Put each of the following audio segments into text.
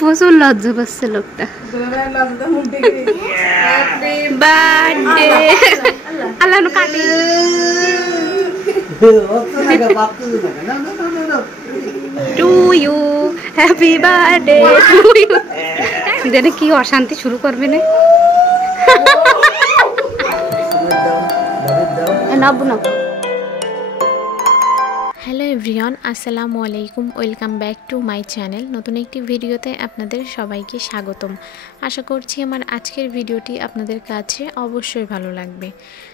প্রচুর লজ্জা পাচ্ছে লোকটা। বার্থডে আল্লাহ কাটি to you, happy birthday to you. জানে কি অশান্তি শুরু করবে না। হ্যালো এভরিওয়ান, আসসালামু আলাইকুম, welcome back to my channel. নতুন একটি ভিডিওতে আপনাদের সবাইকে স্বাগতম। আশা করছি আমার আজকের ভিডিওটি আপনাদের কাছে অবশ্যই ভালো লাগবে।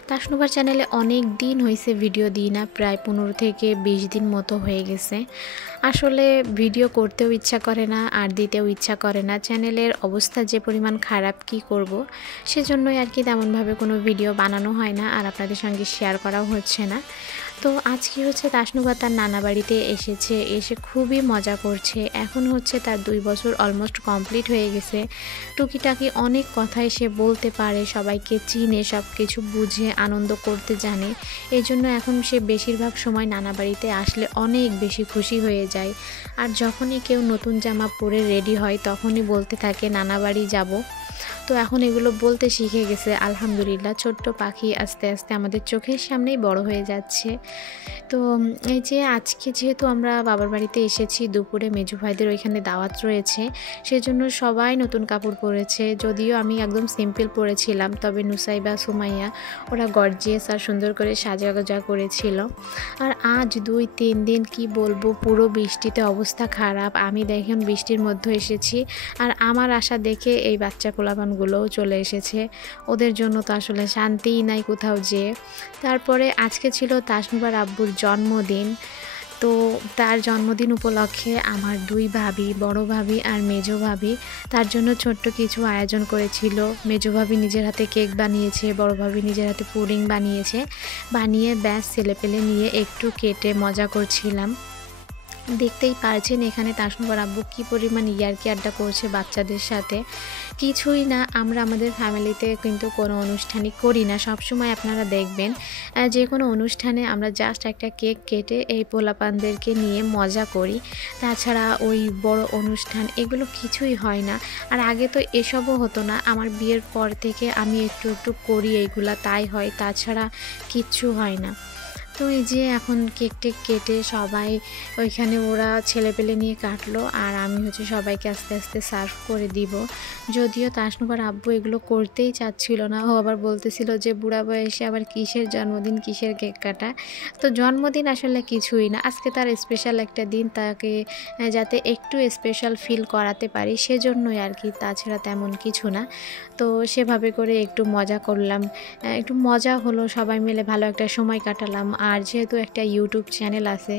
তাসনুবার চ্যানেলে অনেক দিন হয়েছে ভিডিও দিই না, প্রায় 15 থেকে 20 দিন মতো হয়ে গেছে। আসলে ভিডিও করতেও ইচ্ছা করে না আর দিতেও ইচ্ছা করে না। চ্যানেলের অবস্থা যে পরিমাণ খারাপ, কি করব, সেজন্যই আর কি তেমনভাবে কোনো ভিডিও বানানো হয় না আর আপনাদের সঙ্গে শেয়ার করাও হচ্ছে না। তো আজকে হচ্ছে তাসনুবা তার নানা বাড়িতে এসে খুবই মজা করছে। এখন হচ্ছে তার 2 বছর অলমোস্ট কমপ্লিট হয়ে গেছে। টুকিটাকি অনেক কথাই সে বলতে পারে, সবাইকে চিনে, সব কিছু বুঝে আনন্দ করতে জানে। এই জন্য এখন সে বেশিরভাগ সময় নানা বাড়িতে আসলে অনেক বেশি খুশি হয়ে যায়। আর যখনই কেউ নতুন জামা পরে রেডি হয় তখনই বলতে থাকে নানা বাড়ি যাব। তো এখন এগুলো বলতে শিখে গেছে আলহামদুলিল্লাহ। ছোট্ট পাখি আস্তে আস্তে আমাদের চোখের সামনেই বড় হয়ে যাচ্ছে। তো এই যে আজকে যেহেতু আমরা বাবার বাড়িতে এসেছি, দুপুরে মেজু ভাইদের ওইখানে দাওয়াত রয়েছে, সেজন্য সবাই নতুন কাপড় পরেছে। যদিও আমি একদম সিম্পল পরেছিলাম, তবে নুসাইবা, সুমাইয়া ওরা গর্জিয়াস আর সুন্দর করে সাজাগোজা করেছিল। আর আজ 2-3 দিন কি বলবো, পুরো বৃষ্টিতে অবস্থা খারাপ। আমি দেখেন বৃষ্টির মধ্যে এসেছি আর আমার আশা দেখে এই বাচ্চা পোলাপানগুলোও চলে এসেছে। ওদের জন্য তো আসলে শান্তিই নাই কোথাও যেয়ে। তারপরে আজকে ছিল তাসনুবার আব্বুর জন্মদিন। তো তার জন্মদিন উপলক্ষে আমার 2 ভাবি, বড় ভাবি আর মেজো ভাবি, তার জন্য ছোট্ট কিছু আয়োজন করেছিল। মেজো ভাবি নিজের হাতে কেক বানিয়েছে, বড় ভাবি নিজের হাতে পুডিং বানিয়ে ব্যাস ছেলেপেলে নিয়ে একটু কেটে মজা করছিলাম। দেখতেই পারছেন এখানে তাসনুবার আব্বু কী পরিমাণ ইয়ার্কি আড্ডা করছে বাচ্চাদের সাথে। কিছুই না, আমরা আমাদের ফ্যামিলিতে কিন্তু কোনো অনুষ্ঠানই করি না। সবসময় আপনারা দেখবেন যে কোনো অনুষ্ঠানে আমরা জাস্ট একটা কেক কেটে এই পোলাপানদেরকে নিয়ে মজা করি। তাছাড়া ওই বড় অনুষ্ঠান এগুলো কিছুই হয় না। আর আগে তো এসবও হতো না। আমার বিয়ের পর থেকে আমি একটু একটু করি এইগুলা, তাই হয়, তাছাড়া কিচ্ছু হয় না। তো এই যে এখন কেক টেক কেটে সবাই ওইখানে ওরা ছেলেপেলে নিয়ে কাটলো আর আমি হচ্ছে সবাইকে আস্তে আস্তে সার্ভ করে দিব। যদিও তাসনুবার আব্বু এগুলো করতেই চাচ্ছিল না। ও আবার বলতেছিল যে বুড়া বয়সে আবার কিসের জন্মদিন, কিসের কেক কাটা। তো জন্মদিন আসলে কিছুই না, আজকে তার স্পেশাল একটা দিন, তাকে যাতে একটু স্পেশাল ফিল করাতে পারি সেজন্যই আর কি, তাছাড়া তেমন কিছু না। তো সেভাবে করে একটু মজা করলাম, একটু মজা হলো, সবাই মিলে ভালো একটা সময় কাটালাম। আর যেহেতু একটা ইউটিউব চ্যানেল আছে,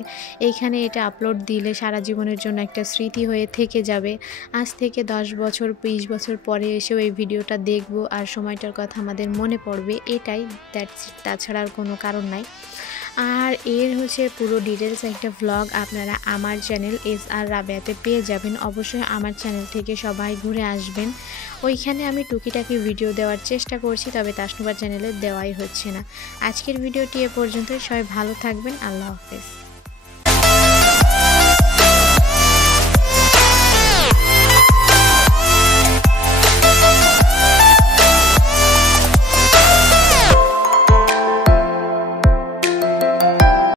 এইখানে এটা আপলোড দিলে সারা জীবনের জন্য একটা স্মৃতি হয়ে থেকে যাবে। আজ থেকে 10 বছর 20 বছর পরে এসেও এই ভিডিওটা দেখব আর সময়টার কথা আমাদের মনে পড়বে, এটাই, তাছাড়া আর কোনো কারণ নাই। আর এর হচ্ছে পুরো ডিটেলস একটা ভ্লগ আপনারা আমার চ্যানেল SR রাবেয়াতে পেয়ে যাবেন। অবশ্যই আমার চ্যানেল থেকে সবাই ঘুরে আসবেন। ওইখানে আমি টুকিটাকি ভিডিও দেওয়ার চেষ্টা করছি, তবে তাসনুবার চ্যানেলে দেওয়াই হচ্ছে না। আজকের ভিডিওটি এ পর্যন্তই। সবাই ভালো থাকবেন, আল্লাহ হাফেজ।